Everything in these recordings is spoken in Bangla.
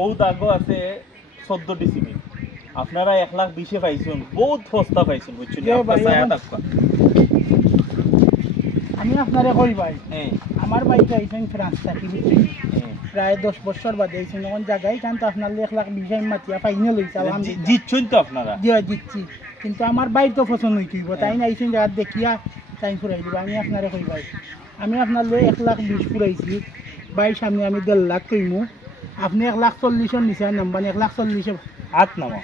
ও দাগো আছে 14 ডিসিবি আপনারা 1,20,000 পাইছেন বহুত সস্তা পাইছেন বুঝছেন আপনারা ছায়া থাকবা আমি আপনারে কই ভাই হ্যাঁ আমার বাইক আইছেন ফ্রান্স থেকে প্রায় 10 বছর বাদে আইছেন কোন জায়গায় কারণ তো আপনার 1,20,000 মাতিয়া ফাইনাল হইছে আলহামদুলিল্লাহ জিতছেন তো আপনারা জিতছি কিন্তু আমার বাইক তো পছন্দ হইতিব তাই না আইছেন জায়গা দেখিয়া তাই ফুরাই দিব আমি আপনারে কই ভাই আমি আপনার লই 1,20,000 ফুরাইছি ভাই সামনে আমি 1.5 লাখ কইমু আপনি 1,40,000 নিছে নাম্বার 1,40,000 হাত নামা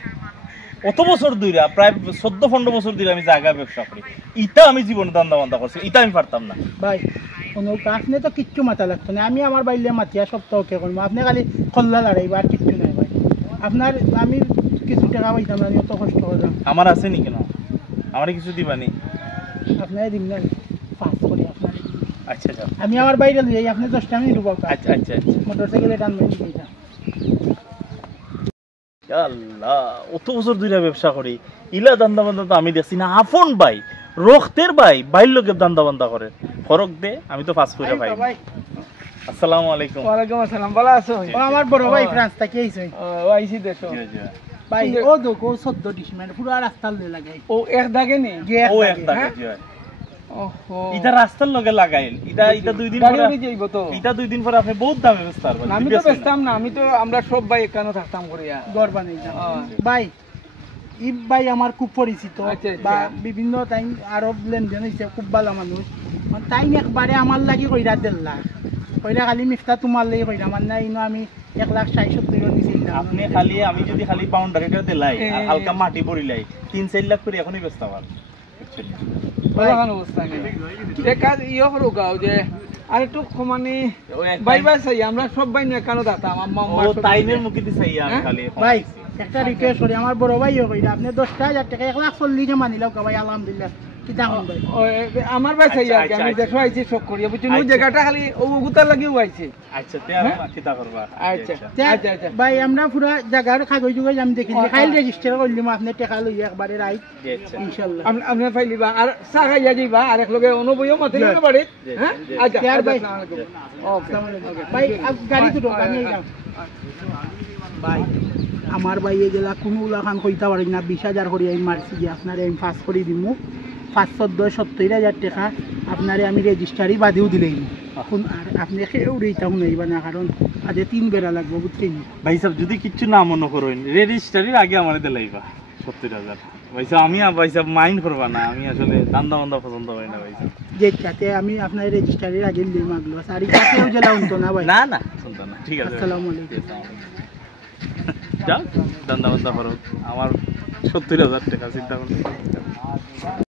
অত বছর ধইরা প্রায় 14-15 বছর ধরে আমি জায়গা ব্যবসা করি ইটা আমি জীবনে দান্দা বান্দা করছি ইটা আমি পারতাম না ভাই কোনো আপনি তো কিচ্ছু মাথা লাগতো না আমি আমার বাইলে মাতিয়া সপ্তাহকে করবো আপনি খালি খল্লা লড়াইবা আর কিচ্ছু নাই ভাই আপনার আমি কিছু টাকা পাইতাম না অত কষ্ট করলাম আমার আছে নি কেন আমার কিছু দিবানি আপনার দিন না পাস করি আপনার আচ্ছা আচ্ছা আমি আমার বাইরে লই আপনি 10টা মিনিট রুবাও আচ্ছা আচ্ছা মোটরসাইকেলে টানবেন এইটা আল্লাহ অত বছর ধরে ব্যবসা করি ইলা দান্দা বান্দা তো আমি দেখছি না আপন ভাই রক্তের ভাই বাইর লোকের দান্দা বান্দা করে ফরক দে আমি তো পাস করে ভাই আসসালামু আলাইকুম ওয়ালাইকুম আসসালাম ভালো আছো ও আমার বড় ভাই ফ্রান্স থেকে আইছে ও আইছি দেখো ভাই ও দেখো 14 ডিসমেন্ট পুরো রাস্তা লই লাগাই ও এক দাগে নি ও এক দাগে জি ওহো এটা রাস্তার লগে লাগাইল এটা 2 দিন পরে গাড়ি যাইবো তো এটা 2 দিন পরে আপনি বহুত দামে বেচতে পারবেন আমি তো বেচতাম না আমি তো আমরা সব ভাই এখানে থাকতাম করিয়া ঘর বানাইতাম ভাই ইব ভাই আমার খুব পরিচিত বা বিভিন্ন টাইম আরব লেনদেন হইছে খুব ভালো মানুষ মানে তাই একবারে আমার লাগি কইরা 1.5 লাখ কইরা খালি মিফতা তোমার লাগি কইরা মানে না ইনো আমি 1,60,70 দিছিলাম আপনি খালি আমি যদি খালি বাউন্ডারিটা দেলাই আর হালকা মাটি পরিলাই 3-4 লাখ করে এখনই বেচতে পারবেন বলাখান অবস্থা নেই দেখা ইয়ে করো গাও যে আর একটু মানে ভাই ভাই চাই আমরা সব ভাই নিয়ে কেন দাতাম আম্মা ও টাইমের মুখে দি চাই আমি খালি ভাই একটা রিকোয়েস্ট করি আমার বড় ভাইও কইরা আপনি 10,000 টাকা 1,40,000 মানিলাও ভাই আলহামদুলিল্লাহ কি দাম ভাই আমার ভাই চাই আর আমি দেখো আইছি সব করি বুঝছেন ওই জায়গাটা খালি ও গুতার লাগিও আইছে আচ্ছা তে আর কিতা করবা আচ্ছা আচ্ছা ভাই আমরা পুরো জায়গার কাগজ জুগাই আমি দেখি ফাইল রেজিস্টার করলিম আপনি টাকা লই একবারে রাইট ইনশাআল্লাহ আপনি ফাইল দিবা আর সাগা যাইবা আর এক লগে অনুবয়ও মতে না বাড়ি হ্যাঁ আচ্ছা ভাই ওকে ভাই গাড়ি দুটো আমি যাও ভাই আমার ভাইয়ে গেলা কোনো উলাখান কইতা পারি না 20,000 করে আমি মারছি যে আপনারে আমি পাস করে দিমু 5,70,000 টাকা আপনারে আমি রেজিস্ট্রারি বাদেও দিলেই এখন আর আপনি কেউ রেইতাম নাইবা না কারণ আজে 3 বেড়া লাগবে বুঝছেন ভাই সাহেব যদি কিচ্ছু না মনে করেন রেজিস্ট্রারির আগে আমারে দিলাইবা 70,000 ভাই সাহেব আমি ভাই সাহেব মাইন্ড করবা না আমি আসলে দান্দা বান্দা পছন্দ হয় না ভাই সাহেব যে চাতে আমি আপনার রেজিস্ট্রারির আগে দিই মাগলো সারি কাছেও জেলা উনতো না ভাই না না শুনতো না ঠিক আছে আসসালামু আলাইকুম যাও দান্দা বান্দা করো আমার 70,000 টাকা চিন্তা করুন